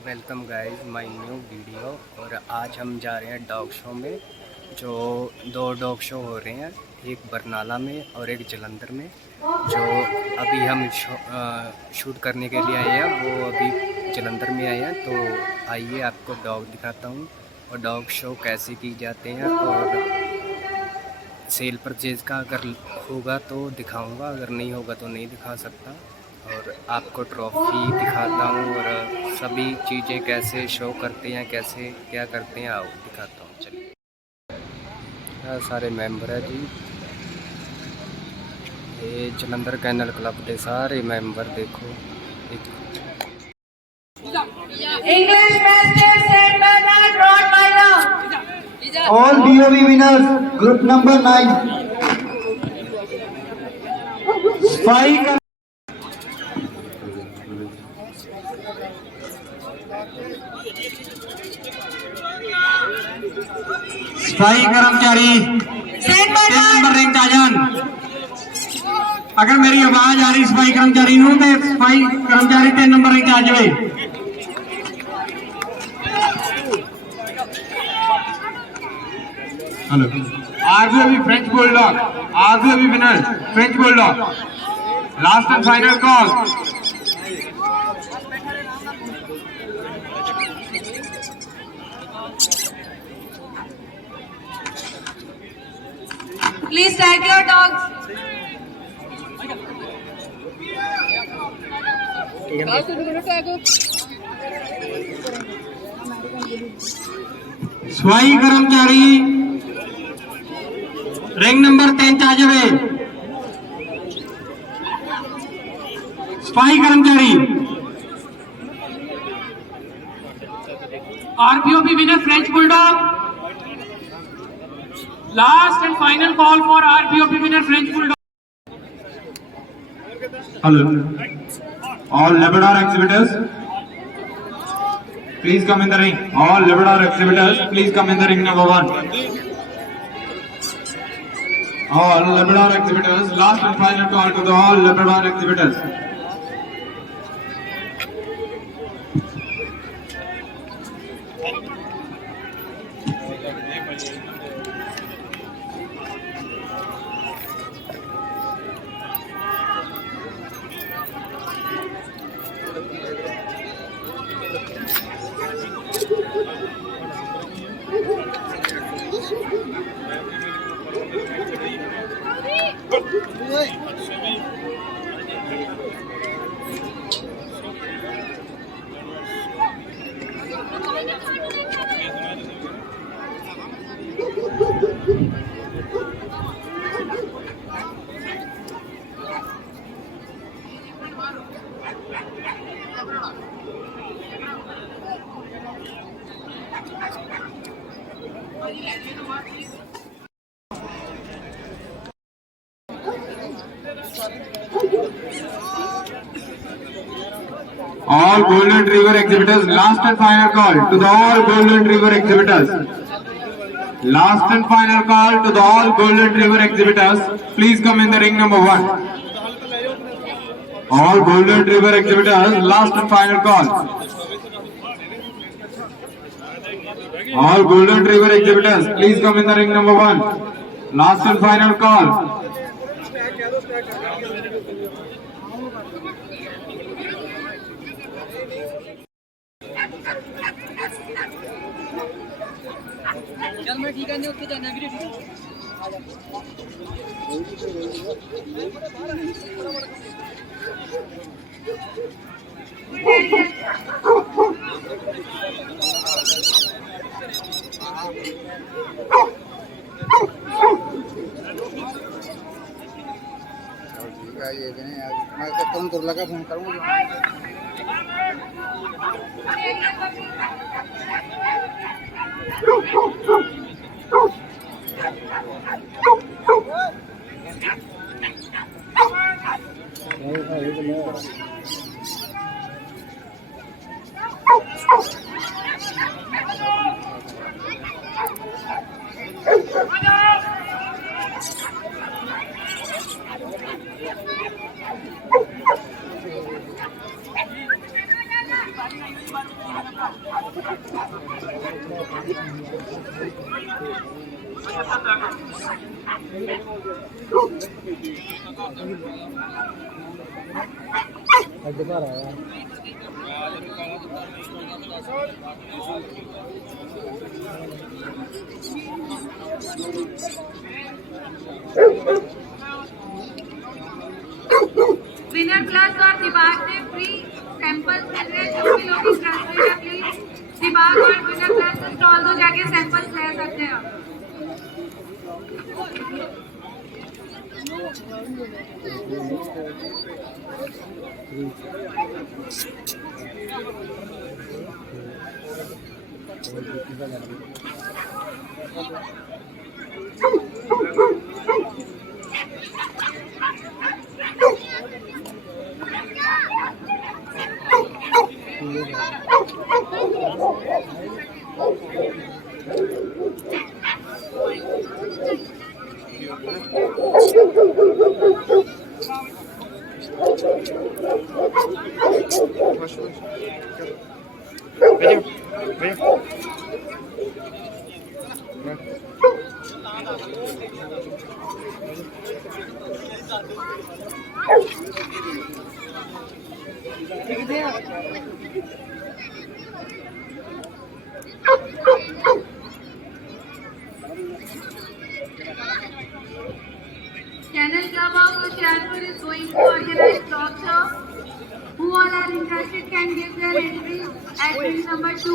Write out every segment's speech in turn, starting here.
Welcome guys my new video. और आज हम जा रहे हैं डॉग शो में। जो दो डॉग शो हो रहे हैं, एक बरनाला में और एक जलंधर में। जो अभी हम शूट करने के लिए आए हैं, वो अभी जलंधर में आए हैं। तो आइए आपको डॉग दिखाता हूँ और डॉग शो कैसे की जाते हैं, और सेल परचेज का अगर होगा तो दिखाऊंगा, अगर नहीं होगा तो नहीं दिखा सकता। और आपको ट्रॉफी दिखाता हूँ और सभी चीज़ें कैसे शो करते हैं, कैसे क्या करते हैं, आओ दिखाता हूँ। चलिए, सारे मेंबर है जी। ये जलंधर कैनल क्लब के सारे मेंबर देखो। English Masters St. Bernard Rottweiler. All BOV winners, group number 9. Spike. सफाई कर्मचारी 3 नंबर रिंग चाजन। अगर मेरी आवाज आ रही सफाई कर्मचारी नूं ते सफाई कर्मचारी 3 नंबर रिंग आ जाए। Hello, RBOB French bulldog, RBOB winner French bulldog, last and final call. Please tag your dogs. सफाई कर्मचारी रिंग नंबर 3 आ जाए। सफाई कर्मचारी RBOB winner French Bulldog. Last and final call for RBOB winner French Bulldog. Hello, all Labrador exhibitors, please come in the ring. All Labrador exhibitors, please come in the ring number 1. All Labrador exhibitors, last and final call to the all Labrador exhibitors. All Golden Retriever exhibitors, last and final call to the all Golden Retriever exhibitors. Last and final call to the all Golden Retriever exhibitors. Please come in the ring number 1. All Golden Retriever exhibitors, last and final call. All Golden Retriever exhibitors, please come in the ring number 1. Last and final call. चल मैं ठीक है नहीं उत्ते जाना video ये भी नहीं यार, मैं तुरंत लगा फोन करूँगा। विनर प्लस और दिबाग ने फ्री सैंपल मिल रहे हैं, जो भी लोग इंटरेस्टेड है प्लीज दिबाग और विनर प्लस स्टॉल दो जाके सैंपल्स ले सकते हैं आप। Channel Club of Hushiyarpur is going to organize talk show. Who all are interested can give their entries at ring number 2.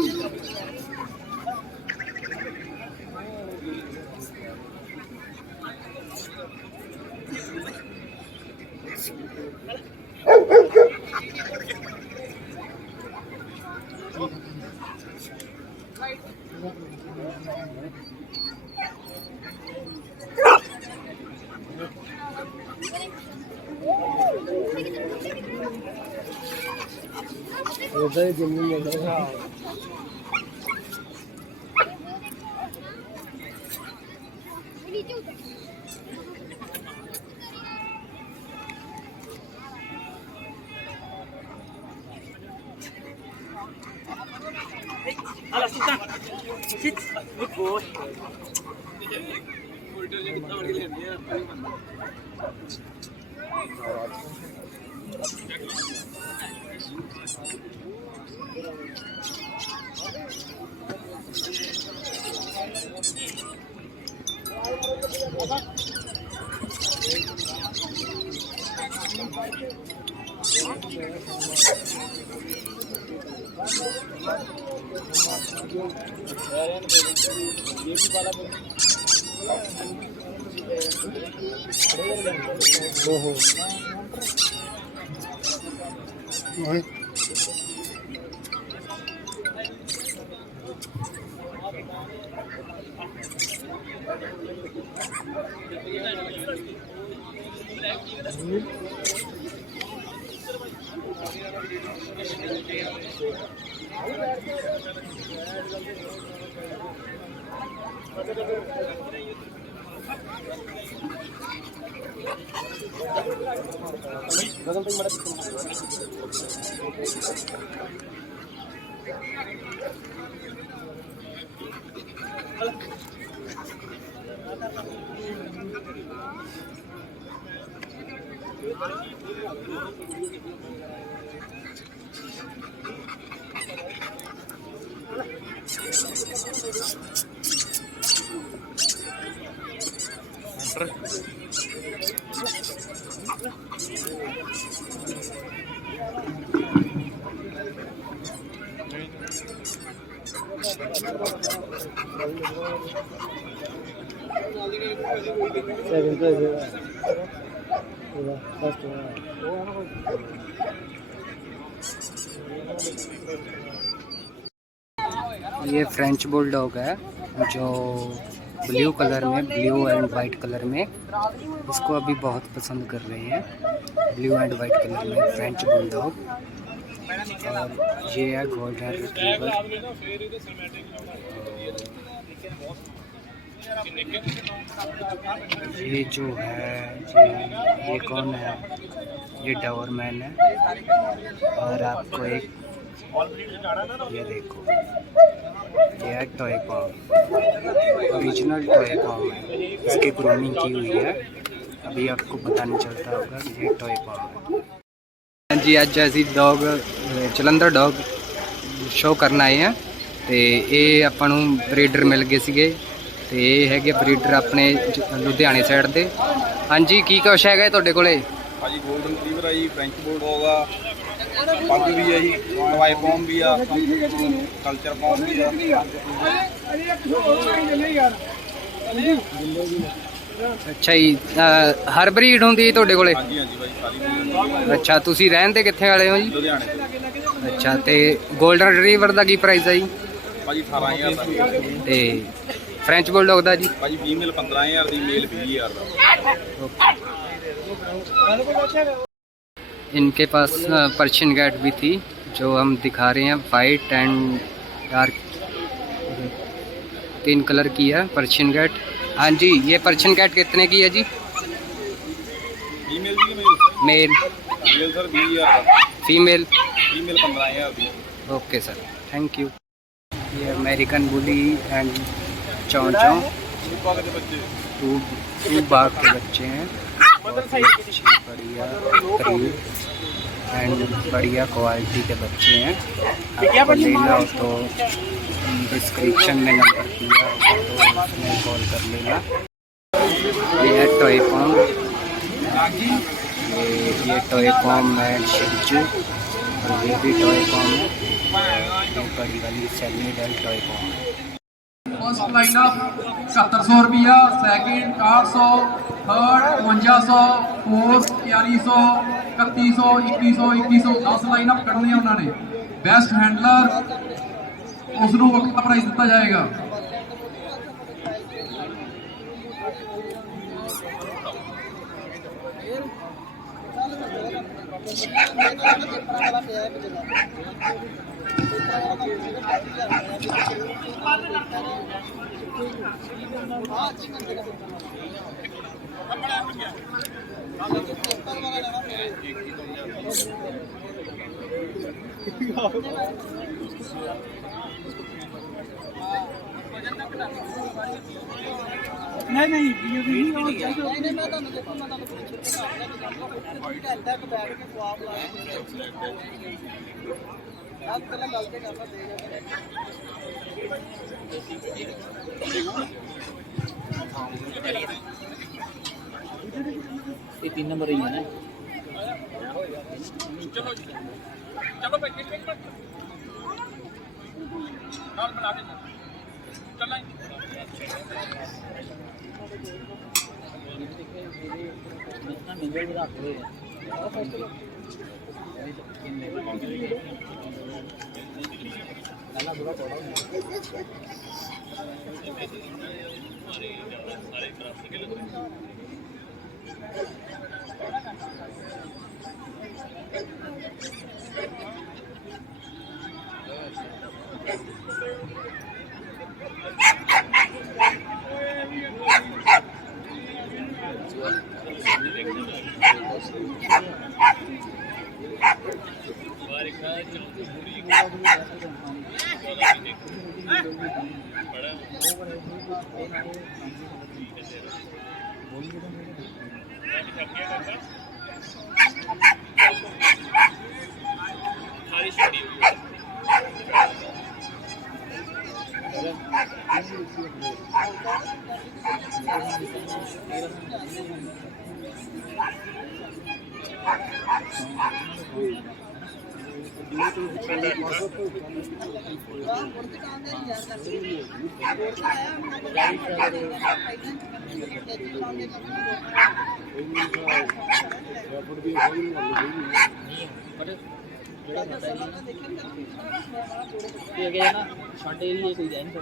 Doctor ये फ्रेंच बुलडॉग है जो ब्लू कलर में, ब्लू एंड वाइट कलर में, इसको अभी बहुत पसंद कर रहे हैं। ब्लू एंड वाइट कलर में फ्रेंच बुलडॉग। और ये है गोल्डन रिट्रीवर। ये जो है ये कौन है? ये डॉबरमैन है। और आपको एक ये देखो, ये है टॉय पॉम, ओरिजिनल टॉय पॉम है। इसकी ग्रूमिंग की हुई है। अभी आपको पता नहीं चलता होगा कि ये टॉय पॉम है। जी ਅੱਜ ਅਸੀਂ ਡੌਗ ਜਲੰਧਰ ਡੌਗ ਸ਼ੋਅ ਕਰਨ ਆਏ ਆ ਤੇ ਇਹ ਆਪਾਂ ਨੂੰ ਬਰੀਡਰ ਮਿਲ ਗਏ ਸੀਗੇ ਤੇ ਇਹ ਹੈਗੇ ਬਰੀਡਰ ਆਪਣੇ ਲੁਧਿਆਣੇ ਸਾਈਡ ਦੇ। ਹਾਂਜੀ, ਕੀ ਕੁਛ ਹੈਗਾ ਤੁਹਾਡੇ ਕੋਲੇ? ਭਾਜੀ ਗੋਲਡਨ ਰਿਟਰੀਵਰ ਆ ਜੀ, ਫ੍ਰੈਂਚ ਬੁਲਡੌਗ ਆ, ਪੱਗ ਵੀ ਆ ਜੀ, ਟੌਏ ਪੌਮ ਵੀ ਆ, ਕਲਚਰ ਪੌਮ ਵੀ ਆ। ਅੱਛਾ ਜੀ, ਹਰ ਬਰੀਡ ਹੁੰਦੀ ਹੈ ਤੁਹਾਡੇ ਕੋਲੇ? ਹਾਂਜੀ ਹਾਂਜੀ ਭਾਜੀ, ਸਾਰੀ ਬਰੀਡ। ਅੱਛਾ, ਤੁਸੀਂ ਰਹਿੰਦੇ ਕਿੱਥੇ ਵਾਲੇ ਹੋ ਜੀ? ਲੁਧਿਆਣੇ ਤੋਂ। ਅੱਛਾ, ਤੇ ਗੋਲਡਨ ਰਿਟਰੀਵਰ ਦਾ ਕੀ ਪ੍ਰਾਈਸ ਹੈ ਜੀ? ਭਾਜੀ 18000 ਦਾ। ਤੇ फ्रेंच बुलडॉग ਦਾ ਜੀ? ਭਾਜੀ ਫੀਮੇਲ 15000 ਦੀ, ਮੇਲ 20000 ਦਾ। इनके पास पर्शियन कैट भी थी जो हम दिखा रहे हैं, वाइट एंड डार्क 3 कलर की है पर्शियन कैट। हाँ जी, ये पर्शियन कैट कितने की है जी? फीमेल जी मेल? मेल। मेल सर 20000 का। फीमेल? फीमेल 15000 दी। Okay sir, thank you. ये American bully and chow chow, to बाघ के बच्चे हैं। बहुत ही अच्छी बढ़िया ब्रीड एंड बढ़िया क्वालिटी के बच्चे हैं। आपको लेना हो तो डिस्क्रिप्शन में नंबर दिया होगा तो उसमें कॉल कर लेना। ये है टॉय पॉम, ये टॉय पॉम है शिजू, और ये भी टॉय पॉम है। ये बड़ी वाली सेमीडल टॉय पॉम है। फर्स्ट लाइनअप 7700 रुपया, सेकंड 800, थर्ड 5500, फोर्थ 4100, 3100, 2100, 2100 10 लाइनअप करने हैं उन्होंने। बेस्ट हैंडलर उसनों वक्ता प्राइज दिता जाएगा। नहीं ये 3 नंबर ही है ना। चलो चलो भाई एक मिनट नाल बना दे चलना निकल भी रख ले पहला बुरा थोड़ा ਸਾਡੇ ਏਰੀਏ ਕੋਈ ਰਹਿ ਨਹੀਂ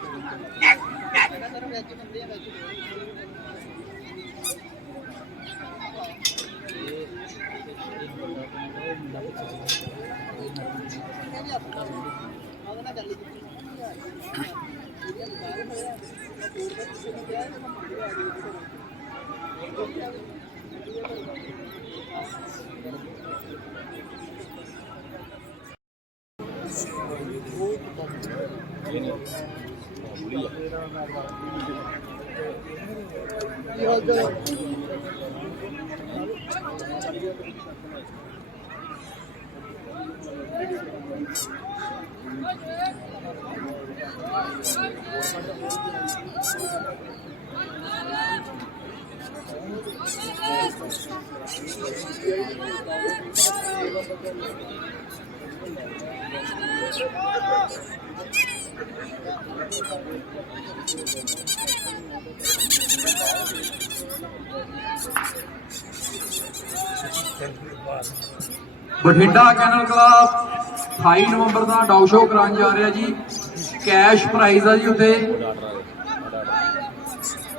ਬਠਿੰਡਾ ਕੈਨਲ ਕਲੱਬ 28 ਨਵੰਬਰ ਦਾ ਡੌਗ ਸ਼ੋਅ ਕਰਾਉਣ ਜਾ ਰਿਹਾ ਜੀ। ਕੈਸ਼ ਪ੍ਰਾਈਜ਼ ਆ ਜੀ ਉੱਥੇ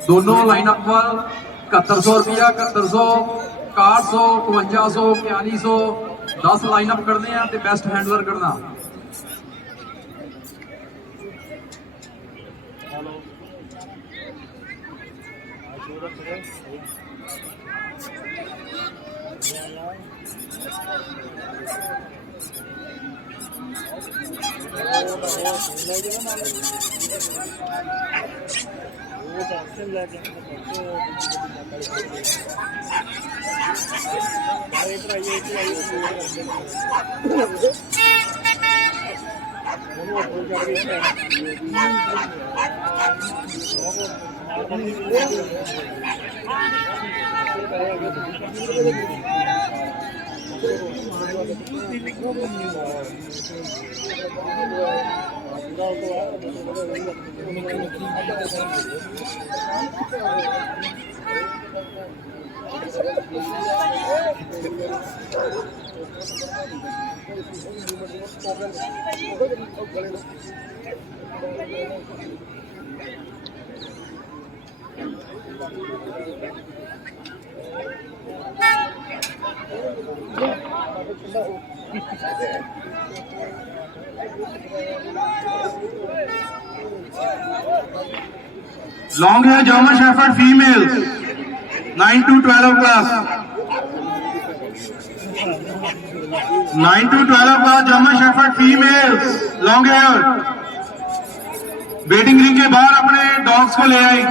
ਦੋਨੋਂ ਲਾਈਨਅਪ ਵੱਲ 7100 ਰੁਪਇਆ 7100 6100 5500 4200 10 ਲਾਈਨਅਪ ਕਰਦੇ ਆ ਤੇ ਬੈਸਟ ਹੈਂਡਲਰ ਕਰਨਾ। Long hair German Shepherd females, 9 to 12 class. 9 to 12 class German Shepherd females, long hair. Waiting ring के बाहर अपने डॉग्स को ले आई।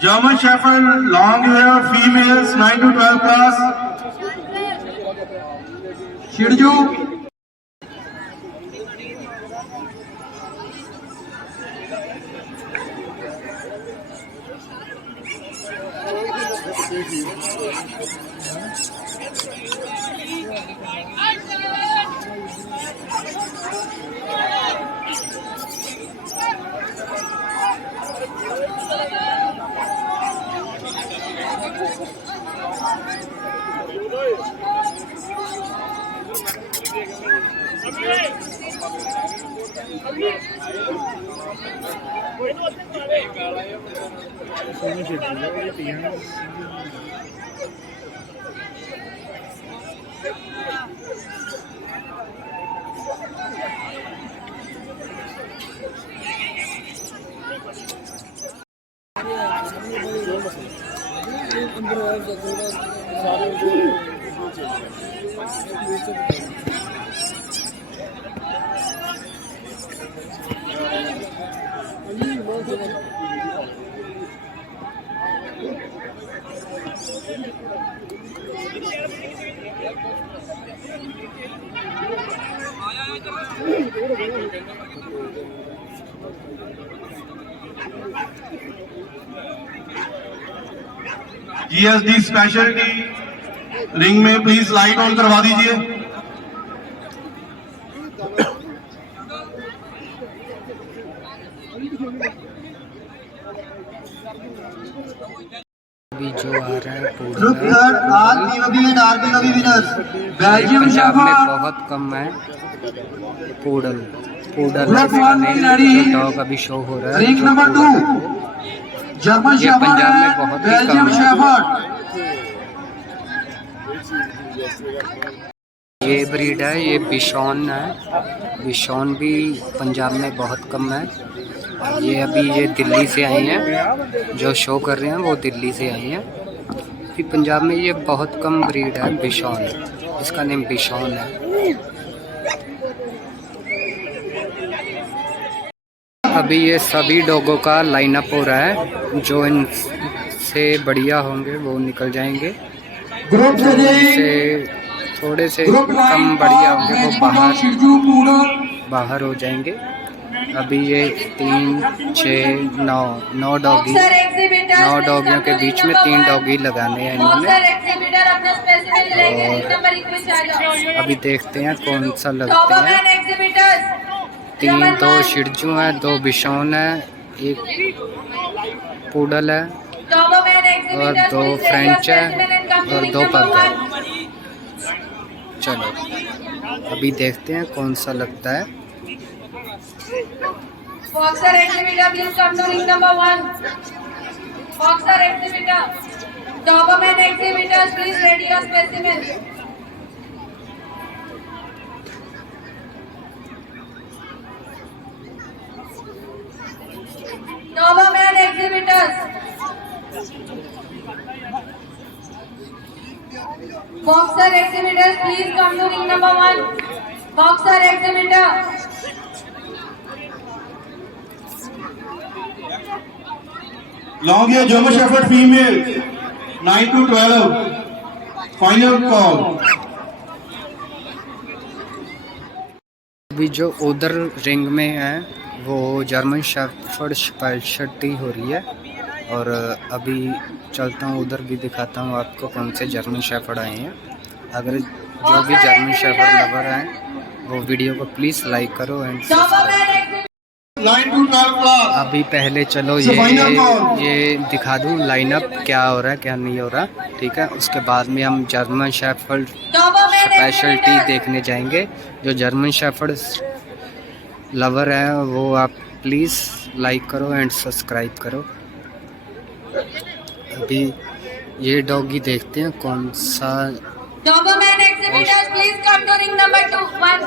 German Shepherd, long hair, females, 9 to 12 class. Shih Tzu. GSD speciality ring में please light on करवा दीजिए। अभी जो आ रहा है group third RBOB and RBOB winners Belgium Punjab में शेफर्ड बहुत कम है। पूडल पूडल ग्रुप इसका वन की नेम लड़ी जो डॉग अभी शो हो रहा है। रिंग जो नंबर पूडल 2 जर्मन ये शेफर्ड पंजाब में है बहुत ही बेल्जियम कम है। शेफर्ड। ये ब्रीड है, ये बिशॉन है। बिशॉन भी पंजाब में बहुत कम है। ये अभी ये दिल्ली से आई हैं, जो शो कर रहे हैं वो दिल्ली से आई हैं। कि पंजाब में ये बहुत कम ब्रीड है बिशॉन, इसका नेम बिशॉन है। अभी ये सभी डॉगों का लाइनअप हो रहा है। जो इनसे बढ़िया होंगे वो निकल जाएंगे, ग्रुप जो थ्री इनसे थोड़े से ग्रुप कम बढ़िया होंगे वो शिजू पूडल बाहर हो जाएंगे। अभी ये 3, 6, 9 डॉगी, 9 डॉगियों के बीच में 3 डॉगी लगाने हैं इन्होंने। और अभी देखते हैं कौन सा लगते हैं। 2 शिरजू हैं, 2 बिशॉन है, 1 पूडल है और 2 फ्रेंच है और 2 पग है। चलो अभी देखते हैं कौन सा लगता है। Boxer exhibitor, please come to ring number 1. Boxer exhibitor, Doberman exhibitors, please ready your specimen. Doberman exhibitors. Boxer exhibitors, please come to ring number 1. Boxer exhibitor. Long German shepherd female 9 to 12 final call. अभी जो उधर ring में है वो German shepherd speciality हो रही है। और अभी चलता हूँ उधर भी दिखाता हूँ आपको कौन से जर्मन शेफर्ड आए हैं। अगर जो भी जर्मन शेफर्ड लवर हैं वो वीडियो को प्लीज़ लाइक करो एंड सब्सक्राइब। 9 to 12 class. अभी पहले चलो ये दिखा दूँ लाइनअप क्या हो रहा है क्या नहीं हो रहा, ठीक है। उसके बाद में हम जर्मन शेफर्ड स्पेशलिटी देखने जाएंगे। जो जर्मन शेफर्ड लवर है वो आप प्लीज़ लाइक करो एंड सब्सक्राइब करो। अभी ये डॉगी देखते हैं कौन सा। Doberman exhibitors, please come to ring number 1.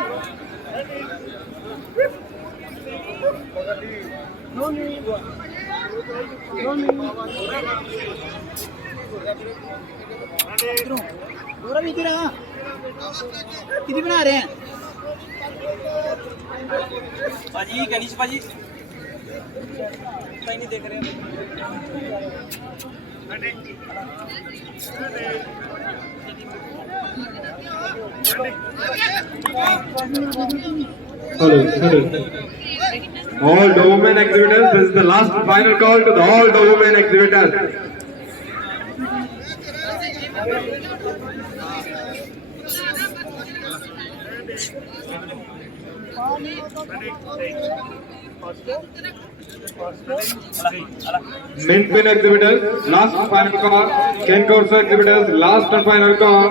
कितनी बना रहे हैं पाजी? गणेश पाजी कहीं नहीं देख रहे हैं। All Doberman exhibitors, this is the last and final call to the all Doberman exhibitors. Mint Pin exhibitors, last and final call. Ken Corso exhibitors, last and final call.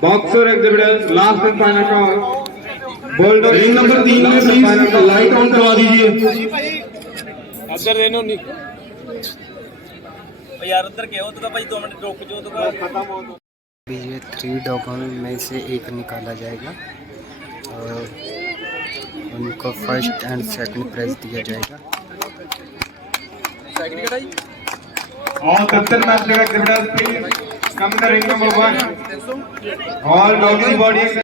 Boxer exhibitors, last and final call. Bulldog ring number 3 में please light on करवा दीजिए। Other Reno ਉਹ ਯਾਰ ਉੱਧਰ ਗਏ ਉਹ ਤਾਂ ਭਾਈ 2 minute ਰੁਕ ਜਾਓ ਤਾਂ ਖਤਮ ਹੋ। अभी ये 3 डॉगों में से एक निकाला जाएगा और उनको फर्स्ट एंड सेकंड प्राइज दिया जाएगा। ਸੈਕਿੰਡ ਕਿਹੜਾ ਜੀ? All 15 master exhibitors, please come in the ring number 1. All doggy bodies.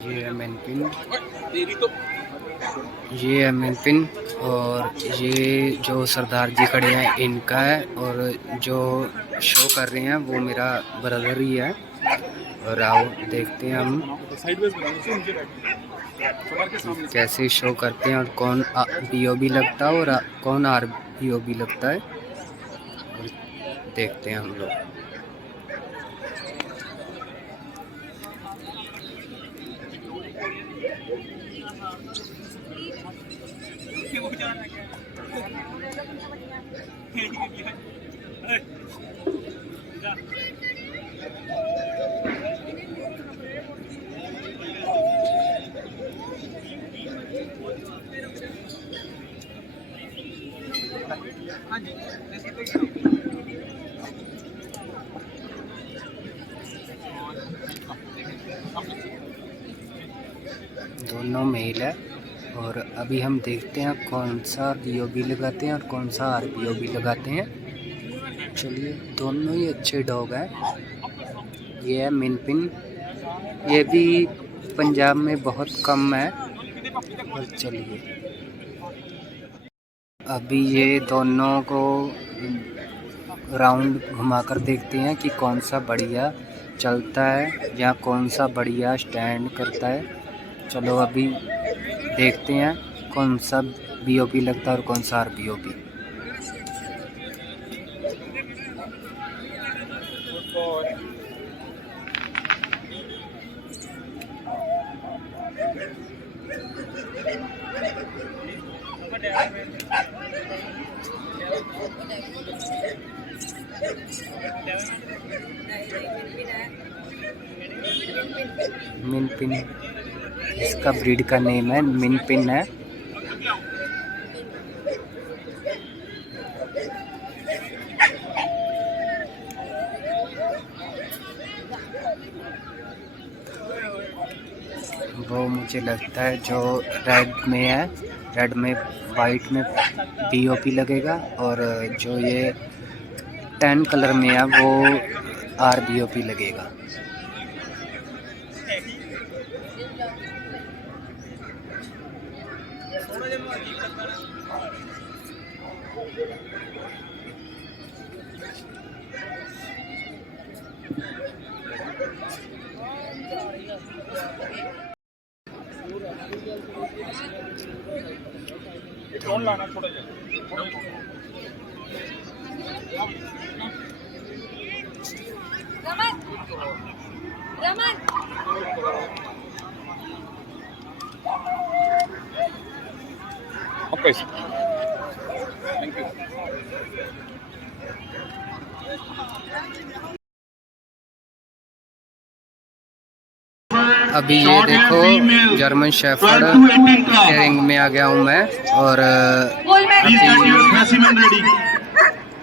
ये है मेन पिन, ये है मेन पिन और ये जो सरदार जी खड़े हैं इनका है और जो शो कर रहे हैं वो मेरा ब्रदर ही है। और आओ देखते हैं हम कैसे शो करते हैं और कौन BOB लगता है और कौन RBOB लगता है, और देखते हैं हम लोग। दोनों मेल है और अभी हम देखते हैं कौन सा BOB लगाते हैं और कौन सा RBOB लगाते हैं। चलिए, दोनों ही अच्छे डॉग हैं। ये है मेन पिन, ये भी पंजाब में बहुत कम है। और चलिए अभी ये दोनों को राउंड घुमाकर देखते हैं कि कौन सा बढ़िया चलता है या कौन सा बढ़िया स्टैंड करता है। चलो अभी देखते हैं कौन सा BOB लगता है और कौन सा RBOB। मिन पिन, इसका ब्रीड का नेम है मिन पिन है। वो मुझे लगता है जो रेड में है, रेड में वाइट में BOP लगेगा और जो ये 10 कलर में है वो RBOP लगेगा। Raman Raman Okay. Thank you. अभी ये देखो जर्मन शेफर्ड रिंग में आ गया हूँ मैं और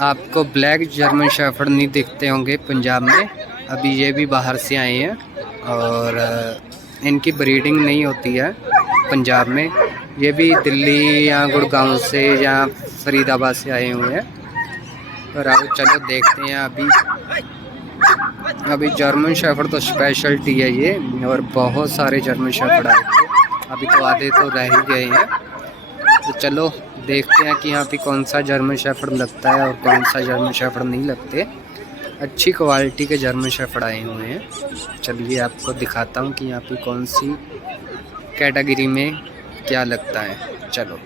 आपको ब्लैक जर्मन शेफर्ड नहीं दिखते होंगे पंजाब में। अभी ये भी बाहर से आए हैं और इनकी ब्रीडिंग नहीं होती है पंजाब में। ये भी दिल्ली या गुड़गांव से या फरीदाबाद से आए हुए हैं। और आओ चलो देखते हैं अभी जर्मन शेफर्ड तो स्पेशलिटी है ये, और बहुत सारे जर्मन शेफर्ड आए थे, अभी तो आधे तो रह ही गए हैं। तो चलो देखते हैं कि यहाँ पे कौन सा जर्मन शेफर्ड लगता है और कौन सा जर्मन शेफर्ड नहीं लगते। अच्छी क्वालिटी के जर्मन शेफर्ड आए हुए हैं। चलिए आपको दिखाता हूँ कि यहाँ पे कौन सी कैटेगरी में क्या लगता है। चलो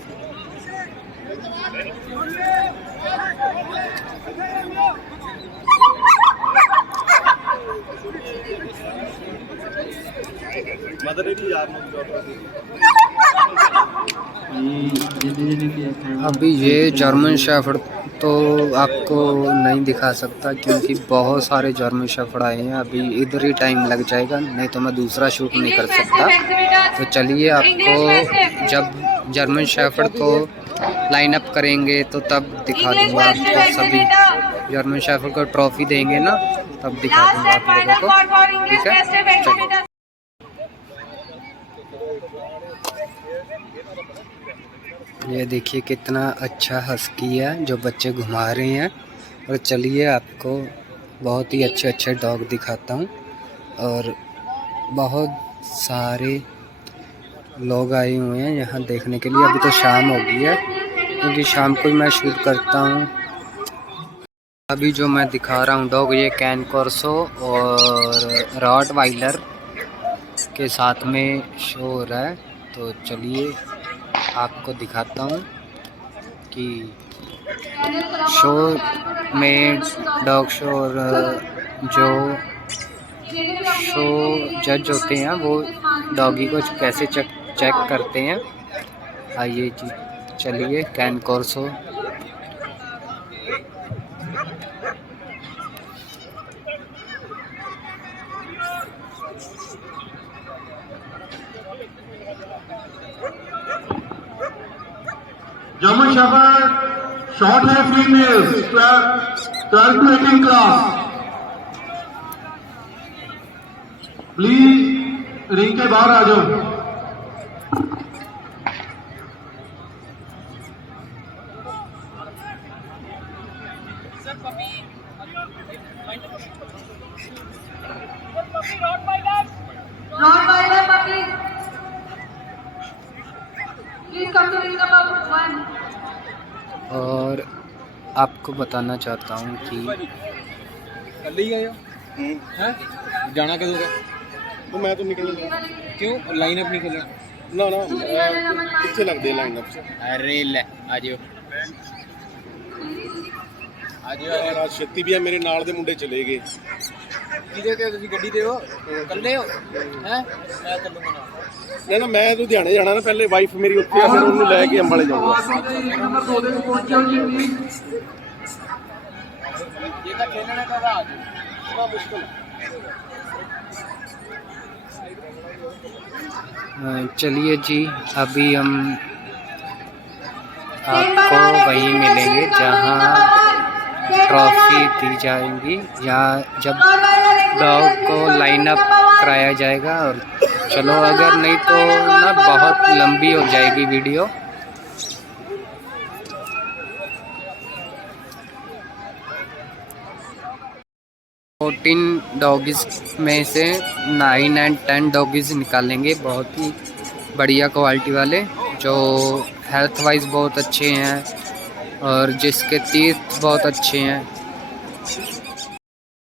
मदर एडी यार अभी ये जर्मन शेफर्ड तो आपको नहीं दिखा सकता क्योंकि बहुत सारे जर्मन शेफर्ड आए हैं। अभी इधर ही टाइम लग जाएगा, नहीं तो मैं दूसरा शूट नहीं कर सकता। तो चलिए आपको जब जर्मन शेफर्ड को लाइन अप करेंगे तो तब दिखा दूँगा आपको। सभी जर्मन शेफर्ड को ट्रॉफी देंगे ना, तब दिखा दूँगा आप लोगों को। ठीक है, चलिए। ये देखिए कितना अच्छा हस्की है जो बच्चे घुमा रहे हैं। और चलिए आपको बहुत ही अच्छे अच्छे डॉग दिखाता हूँ। और बहुत सारे लोग आए हुए हैं यहाँ देखने के लिए। अभी तो शाम हो गई है क्योंकि शाम को ही मैं शूट करता हूँ। अभी जो मैं दिखा रहा हूँ डॉग, ये कैन कॉर्सो और रॉटवाइलर के साथ में शो हो रहा है। तो चलिए आपको दिखाता हूँ कि शो में डॉग शो और जो शो जज होते हैं वो डॉगी को कैसे चेक करते हैं। आइए जी, चलिए can Corso. German Shepherd, short hair females, 12 to 18 class. Please ring के बाहर आ जाओ। Rottweiler puppies. Please come to ring number 1. और आपको बताना चाहता हूँ कि कल ही गए हो हैं? जाना कदों का? तो मैं तो निकल क्यों लाइन अप नहीं खेलना ना ना कितने लगते हैं लाइन अप से? अरे ले आ जाओ यार, आज छत्ती भी है मेरे नाल दे मुंडे चले गए। किधे ते तुसी गड्डी ते हो कल्ले हो हैं? मैं चलूंगा ना ना ना, मैं लुधियाने जाना ना, पहले वाइफ मेरी उत्थे आ, फिर उन्हें लेके अंबाले जाऊंगा। ये तो खेलने का राज बड़ा मुश्किल है। चलिए जी, अभी हम आपको वहीं मिलेंगे जहां ट्रॉफी दी जाएंगी, जहाँ जब डॉग को लाइन अप कराया जाएगा। और चलो, अगर नहीं तो ना बहुत लंबी हो जाएगी वीडियो। फोर्टीन डॉगीज में से 9 और 10 डॉगीज निकालेंगे, बहुत ही बढ़िया क्वालिटी वाले जो हेल्थ वाइज बहुत अच्छे हैं और जिसके टीथ बहुत अच्छे हैं।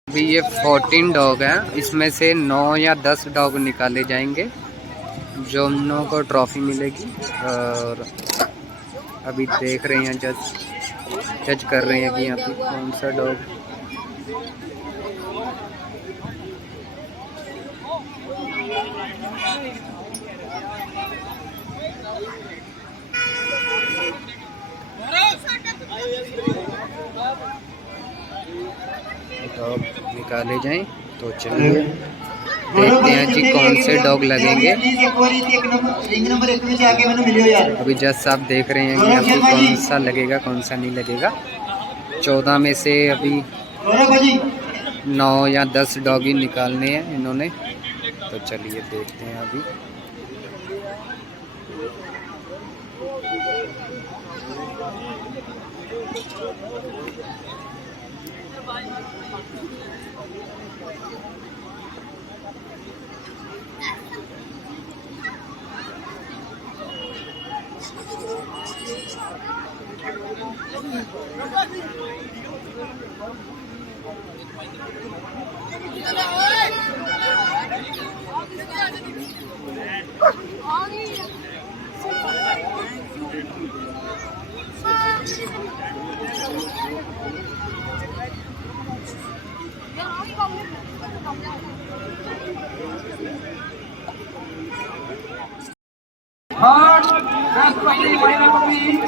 अभी ये 14 डॉग हैं, इसमें से 9 या 10 डॉग निकाले जाएंगे जो उन लोगों को ट्रॉफी मिलेगी। और अभी देख रहे हैं, जज कर रहे हैं कि यहाँ पे कौन सा डॉग डॉग निकाले जाएं। तो चलिए देखते हैं जी कौन से डॉग लगेंगे। अभी जज साहब देख रहे हैं कि यहाँ पे कौन सा लगेगा कौन सा नहीं लगेगा। 14 में से अभी 9 या 10 डॉग ही निकालने हैं इन्होंने। तो चलिए देखते हैं अभी। Third best puppy, minor puppy,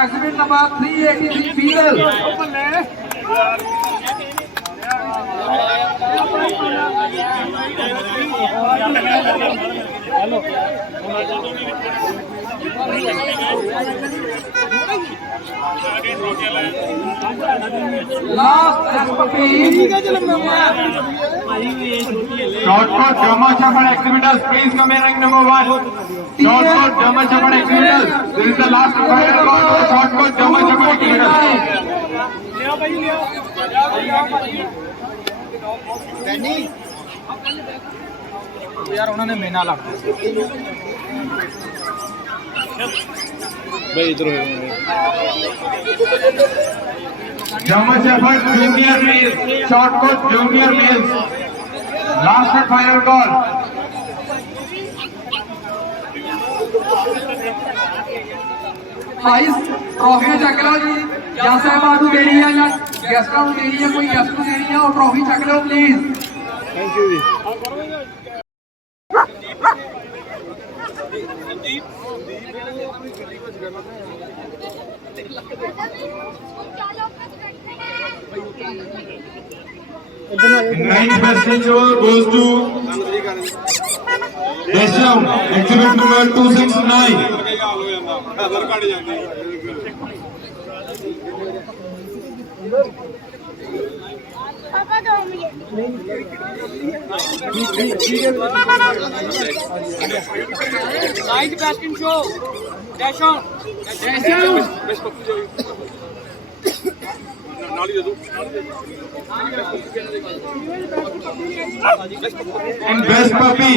exhibit number 383 female. Last best puppy. Shortcut German Shepherd exhibitors, please come in ring number 1. Shortcut German Shepherd exhibitors. This is the last final call for Shortcut German Shepherd exhibitors. यार उन्होंने मेना ला भाई इधर हो German Shepherd Junior Males, Shortcut Junior Males. Last and final call. भाई trophy चक लो जी या साहब देनी है या गेस्टा देनी है कोई गेस्ट को देनी है और ट्रॉफी चक लो please thank you ji Ninth best in show goes to Desham, exhibit number 269. Aadhaar card ਜਾਂਦੀ पापा दो मुझे night Baskin show dash on ਬਸ ਪੱਪੂ ਜੀ ਨਾਲ ਹੀ ਦੇ ਦੋ And best puppy.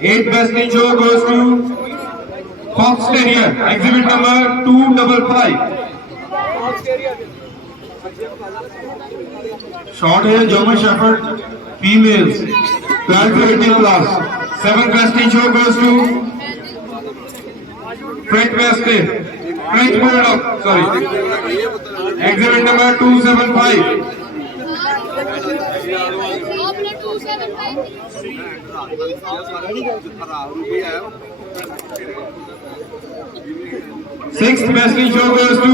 Eighth best in show goes to Fox Terrier, exhibit number 255. Short hair German Shepherd females, 12 to 18 plus. Seventh best in show goes to French Mastiff, French Bulldog, sorry. Exhibit number 275. आपने 275 Sixth best in show goes to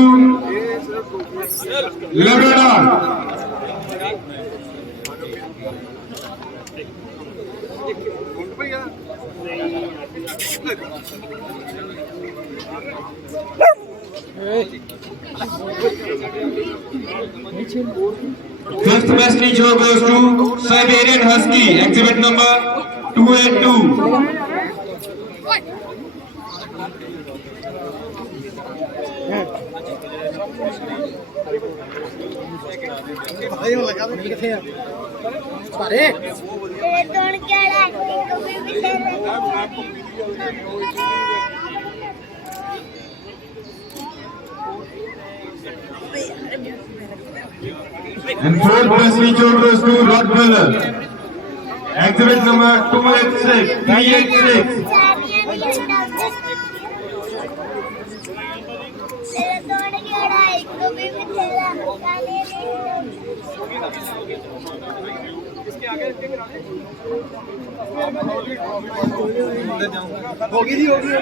Labrador. Fifth best in show goes to Siberian Husky, exhibit number 282. तेरे दोन क्या लगती तो भी And fourth best in show goes to Rottweiler, exhibit number 286, 386. तेरे दोन क्या लगती तो भी तेरा काले होगी जी होगी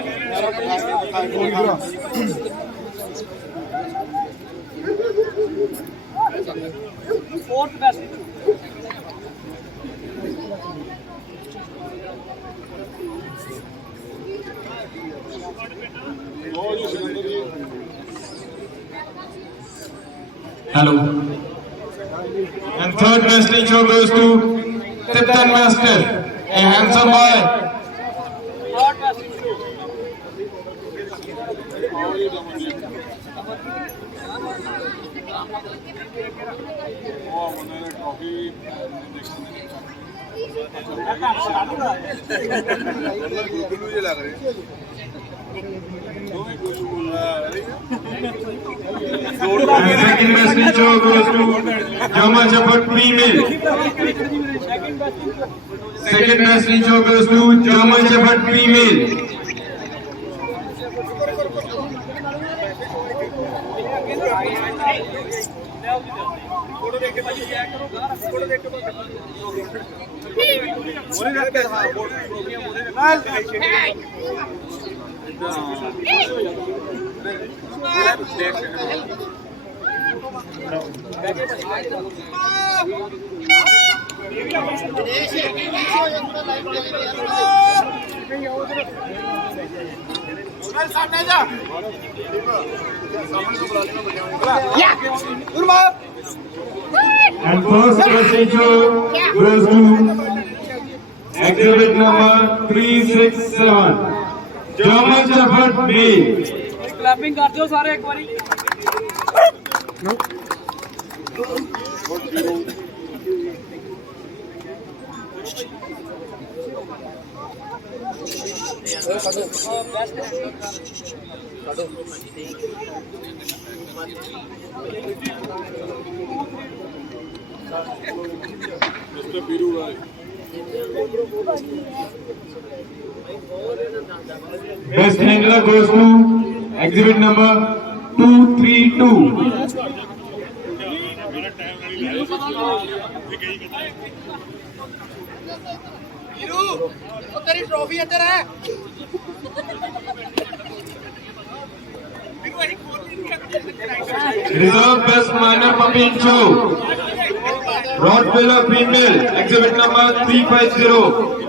fourth best Hello. And third best in show goes to Tipton Mastiff, a handsome boy. Third best And second best in show goes to German Shepherd female. Second best in show goes to German Shepherd female. Photo ਦੇਖ ਕੇ ਭਾਜੀ react ਕਰੋ ਗਾਣਾ photo ਦੇਖ ਕੇ ਮੋਰੇ ਰੱਖ ਕੇ ਹਾਂ photo ਟਰੋਫੀਆਂ ਮੋਰੇ ਰੱਖ ਕੇ And first procedure goes to exhibit number 367. German Shepherd male. Clapping कर दो सारे एक बारी mister ਬੀਰੂ Rai Best handler goes to exhibit number 232. तेरी ट्रॉफी अंदर है Reserve best minor puppy in show. Rottweiler female, exhibit number 350.